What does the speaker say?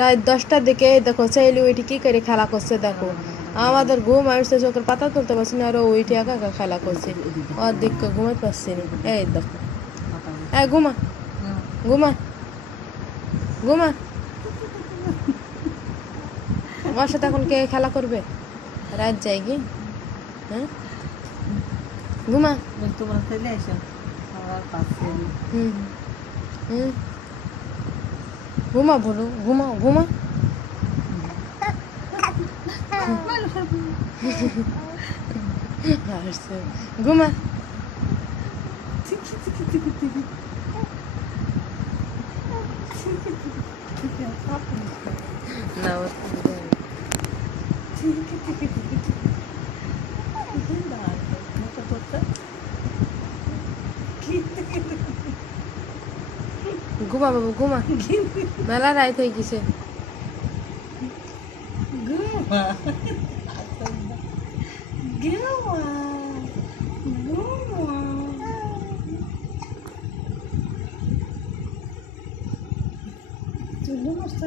রাত 10টার দিকে দেখো চাইলে ওইটি কি করে খেলা করছে দেখো আমাদের ঘুম আসছে চোখের পাতা তুলতে পারছি না আর ওইটি একা একা খেলা করছে অর্ধেক ঘুমাতে পারছি না এই দেখো এই ঘুমা ঘুমা ঘুমা আমার সাথে এখন কে খেলা করবে রাত যাই কি হ্যাঁ ঘুমা হুম হুম ঘুমা বলো ঘুমা ঘুমা ঘুমা না ঘুমা বাবু ঘুমা মেলা রাত হয়ে গেছে চুলো নষ্ট